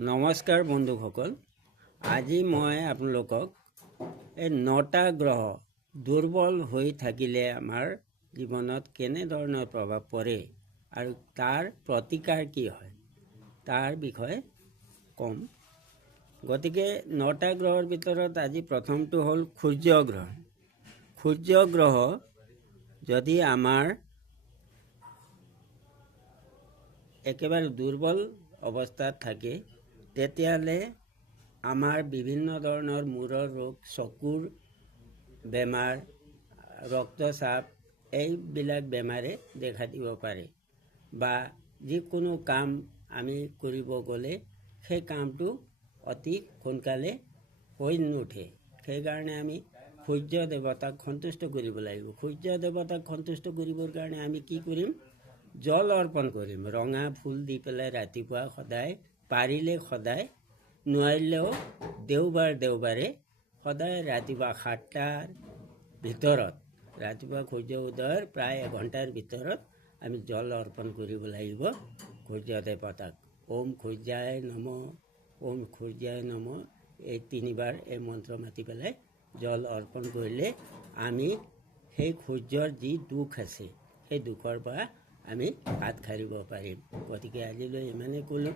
নমস্কাৰ বন্ধুসকল, আজি মই আপোনালোকক এই 9টা গ্ৰহ দুৰ্বল হৈ থাকিলে আমাৰ জীৱনত কেনেধৰণৰ প্ৰভাৱ পৰে আৰু তাৰ প্ৰতিকাৰ কি হয় তাৰ বিষয়ে ক'ম। গতিকে 9টা গ্ৰহৰ ভিতৰত আজি প্ৰথমটো হ'ল সূৰ্য গ্ৰহ। সূৰ্য গ্ৰহ যদি আমাৰ একেবাৰে দুৰ্বল অৱস্থাত থাকে তেতিয়াহ'লে আমাৰ বিভিন্ন ধৰণৰ মূৰৰ ৰোগ, চকুৰ বেমাৰ, ৰক্তচাপ এইবিলাক বেমাৰে দেখা দিব পাৰে বা যিকোনো কাম আমি কৰিব গ'লে সেই কামটো অতি সোনকালে হৈ নুঠে। সেইকাৰণে আমি সূৰ্য দেৱতাক সন্তুষ্ট কৰিব লাগিব। সূৰ্য দেৱতাক সন্তুষ্ট কৰিবৰ কাৰণে আমি কি কৰিম? জল অৰ্পণ কৰিম। ৰঙা ফুল দি পেলাই ৰাতিপুৱা সদায়, পাৰিলে সদায়, নোৱাৰিলেও দেওবাৰে সদায় ৰাতিপুৱা 7টাৰ ভিতৰত, ৰাতিপুৱা সূৰ্য উদয়ৰ প্ৰায় এঘণ্টাৰ ভিতৰত আমি জল অৰ্পণ কৰিব লাগিব সূৰ্য দেৱতাক। ওম সূৰ্যায় নমঃ, ওম সূৰ্যায় নমঃ, এই 3বাৰ এই মন্ত্ৰ মাতি পেলাই জল অৰ্পণ কৰিলে আমি সেই সূৰ্যৰ যি দুখ আছে সেই দুখৰ পৰা আমি হাত সাৰিব পাৰিম। গতিকে আজিলৈ ইমানেই ক'লোঁ।